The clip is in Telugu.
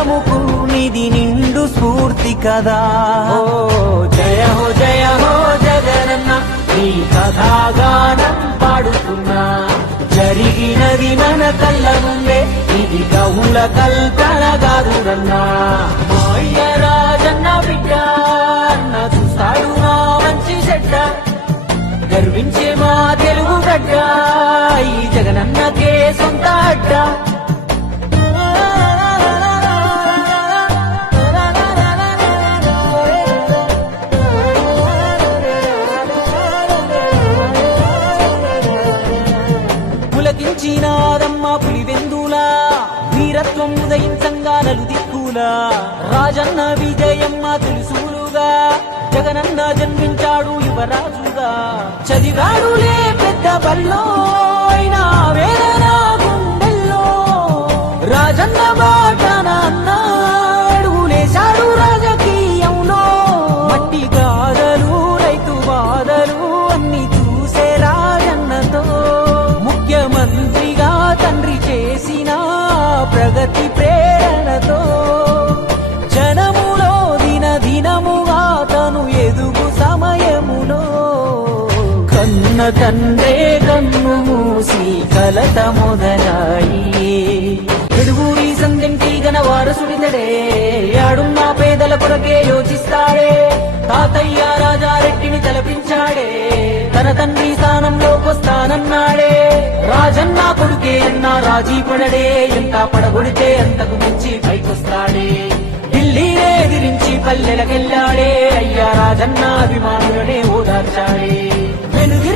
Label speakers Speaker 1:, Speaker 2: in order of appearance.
Speaker 1: భారతముకు నిధి నిండు స్ఫూర్తి కదా
Speaker 2: ఓ జయ హో జయ హో జగనన్న నీ కథాగానం పాడుతున్నా జరిగినది మన కళ్ళ ముందే ఇది కవుల కల్పన కాదురన్నా
Speaker 3: రాజన్న బిడ్డ అన్న చూస్తాడు నా మంచి చెడ్డ గర్వించే మా తెలుగు గడ్డ ఈ జగనన్నకే సొంత అడ్డ పులకించినారమ్మ పులివెందులా వీరత్వం ఉదయించంగా దిక్కులా రాజన్న విజయమ్మ తెలుసులుగా జగనన్న జన్మించాడు యువరాజుగా
Speaker 4: చదివాడులే పెద్ద బల్లో అయినా వేదన గుండెల్లో రాజన్న
Speaker 5: ప్రగతి ప్రేరణతో జనములో దిన దినముగా తను ఎదుగు సమయములో
Speaker 6: కన్న తండ్రే కన్ను మూసి కలత మొదలాయి ఎడుగురి సందింటి గన వారసుడితడే యాడున్న పేదల కొరకే యోచిస్తాడే తాతయ్య రాజారెడ్డిని తలపించాడే తన తండ్రి స్థానంలోకి వస్తానన్నాడే ఉన్నా రాజీ పడడే ఎంత పడగొడితే అంతకు మించి పైకొస్తాడే ఢిల్లీనే ఎదిరించి పల్లెలకెళ్ళాడే అయ్యా రాజన్న అభిమానులనే ఓదార్చాడే
Speaker 7: వెనుగి